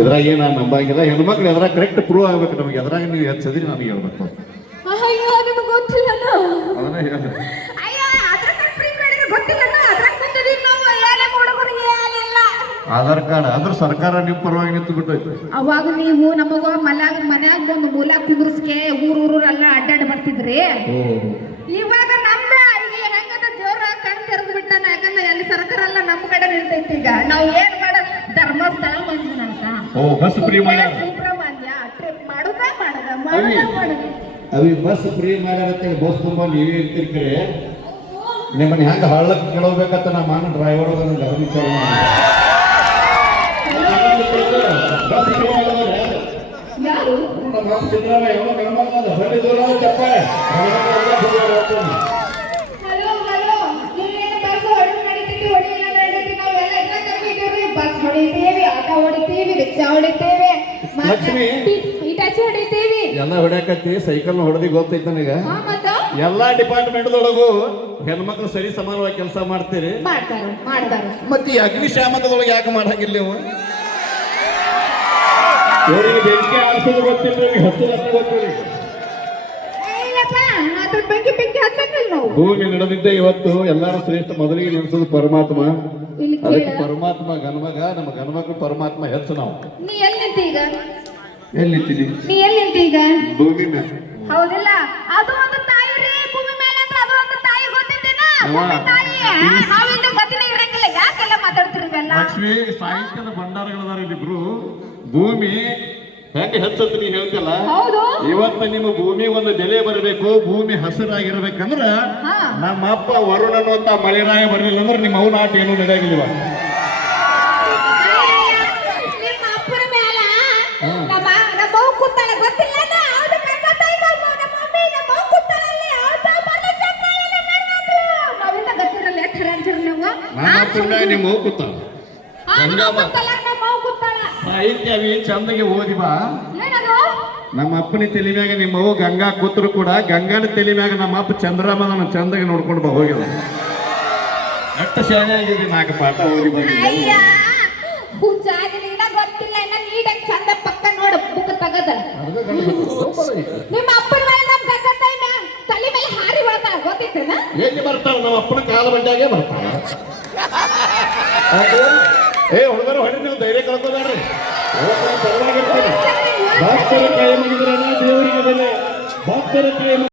ಇದ್ರಾಗ ಏನು ನಾನು ನಂಬಂಗಿಲ್ಲ. ಹೆಣ್ಮಕ್ಳು ಎದ್ರಾಗ ಕರೆಕ್ಟ್ ಪ್ರೂವ್ ಆಗ್ಬೇಕು ನಮಗೆ. ಎದ್ರಾಗ ನೀವು ಹೆಚ್ಚಿದ್ರಿ ನನಗೆ ಹೇಳ್ಬೇಕು. ಅಯ್ಯೋ ನಿಮಗೆ ಗೊತ್ತಿಲ್ಲ ಅವನೇ ಹೇಳ ಆಧಾರ್ ಕಾರ್ಡ್ ಅದ್ರ ಸರ್ಕಾರ ನಿಮ್ಮ ಪರವಾಗಿ ನಿಂತು ಬಿಟ್ಟೈತೆ. ಅವಾಗ ನೀವು ನಮಗ ಮನ್ಯಾಗ ಒಂದು ಮೂಲ ಕುಂದ್ರಸ್ಕೆ ಊರೂರೆಲ್ಲ ಅಡ್ಡಾಡಿ ಬರ್ತಿದ್ರಿ. ಇವಾಗ ನಮ್ದು ಹೆಂಗಂದ್ರೆ ಜೋರ ಕಣ್ ತೆರೆದು ಬಿಟ್ಟಾನ. ಯಾಕಂದ್ರೆ ಅಲ್ಲಿ ಸರ್ಕಾರ ಎಲ್ಲ ನಮ್ಮ ಕಡೆ ನಿಲ್ತೈತಿ. ಈಗ ನಾವು ಏನ್ ಮಾಡ ಧರ್ಮಸ್ಥಳ ಮಂಜುನಾಥ ಬಸ್ ಫ್ರೀ ಮಾಡ್ಯಾರ. ಸುಬ್ರಹ್ಮಣ್ಯ ಟ್ರಿಪ್ ಮಾಡುದ ಅವಿ ಬಸ್ ಫ್ರೀ ಮಾಡ್ಯಾರ. ಬಸ್ ತುಂಬ ನೀವೇ ಇರ್ತಿರ್ಕರೆ ನಿಮ್ಮನ್ನ ಹೆಂಗ ಹಳ್ಳಕ್ಕೆ ಕೇಳಬೇಕಂತ ನಾ ಮಾನ ಡ್ರೈವರ್ ವಿಚಾರ ಲಕ್ಷ್ಮಿ ಎಲ್ಲ ಹೊಡ್ಯಾಕತ್ತಿ ಸೈಕಲ್ ಹೊಡೆದಿ ಗೊತ್ತೈತಿ ನನಗ. ಎಲ್ಲಾ ಡಿಪಾರ್ಟ್ಮೆಂಟ್ದೊಳಗು ಹೆಣ್ಮಕ್ಳು ಸರಿ ಸಮಾನವಾಗಿ ಕೆಲಸ ಮಾಡ್ತೀರಿ. ಮತ್ತೆ ಈ ಅಗ್ನಿಶಾಮಕದೊಳಗೆ ಯಾಕೆ ಮಾಡಂಗಿಲ್ಲ ನೀವು? ಇವರಿಗೆ ಬೆಂಕಿ ಆರಿಸೋದು ಗೊತ್ತಿಲ್ಲ, ಹಚ್ಚೋದು ಗೊತ್ತಿಲ್ಲ. ಭೂಮಿ ನಡೆದಿದ್ದೆ ಇವತ್ತು ಎಲ್ಲರೂ ಶ್ರೇಷ್ಠ ಮೊದಲಿಗೆ ನೆನೆಸೋದು ಪರಮಾತ್ಮ. ಅದಕ್ಕೆ ಪರಮಾತ್ಮ ಗಣಮಗ, ನಮ್ಮ ಗಣಮಗ ಪರಮಾತ್ಮ ಹೆಚ್ಚು. ನಾವು ಎಲ್ಲಿ ನಿಂತಿದ್ದೀವಿ? ಭೂಮಿ ಮೇಲೆ. ಹೌದಿಲ್ಲ? ಅದು ಒಂದು ತಾಯಿ ರೀ, ಭೂಮಿ ಮೇಲೆ ಅಂದ್ರೆ ಅದು ಒಂದು ತಾಯಿ ಗೊತ್ತಿದ್ದೇನ? ಇರಂಗಿಲ್ಲ. ಯಾಕೆಲ್ಲ ಮಾತಾಡ್ತಿರಲ್ಲ? ಲಕ್ಷ್ಮಿ ಸಾಹಿತ್ಯದ ಭಂಡಾರಗಳದಾರ ಇಲ್ಲಿಬ್ರು. ಭೂಮಿ ಹೆಂಗೆ ಹೆಚ್ಚಂತ ನೀ ಹೇಳ್ತಿಲ್ಲ. ಇವತ್ತ ನಿಮ್ಮ ಭೂಮಿ ಒಂದು ಬೆಲೆ ಬರಬೇಕು, ಭೂಮಿ ಹಸಿರಾಗಿರ್ಬೇಕಂದ್ರ ನಮ್ಮ ಅಪ್ಪ ವರುಣ ಅನ್ನುವಂತ ಮಳೆರಾಯ ಬರಲಿಲ್ಲ ಅಂದ್ರೆ ನಿಮ್ಮ ಅವನ ಆಟ ಏನು ನಡೆಯಾಗಿಲ್ವ? ನಿಮ್ಮ ಕೂತ ಸಾಹಿತ್ಯ ಚಂದಗೆ ಓದಿ ಬಾ. ನಮ್ಮ ಅಪ್ಪನ ತಲೆ ಮ್ಯಾಗ ನಿಮ್ಮ ಅವ್ವ ಗಂಗಾ ಕೂತರು ಕೂಡ ಗಂಗಾನ ತಲೆ ಮ್ಯಾಗ ನಮ್ಮ ಅಪ್ಪ ಚಂದ್ರಮ್ಮನ ಚಂದಗೆ ನೋಡ್ಕೊಂಡು ಬಾ ಹೋಗಿಲ್ಲ. ಅಷ್ಟ ಶಾಣೆ ಆಗಿದೆ. 4 ಪಾಠ ಓದಿ ಬಂದಿಲ್ಲ. ಎಲ್ಲಿ ಬರ್ತಾಳ? ನಮ್ಮ ಅಪ್ಪನ ಕಾಲ ಬಂಡಾಗೆ ಬರ್ತಾಳ. ಹುಡುಗರು ಹೊಡಿ, ನೀವು ಧೈರ್ಯ ಕಳ್ಕೋದಾರ್ರಿ. ಭಕ್ತರ ಕೈ ಮುಗಿದ್ರೆ ದೇವರಿಗೆ ಬೆಲೆ. ಭಕ್ತರ ಕೈ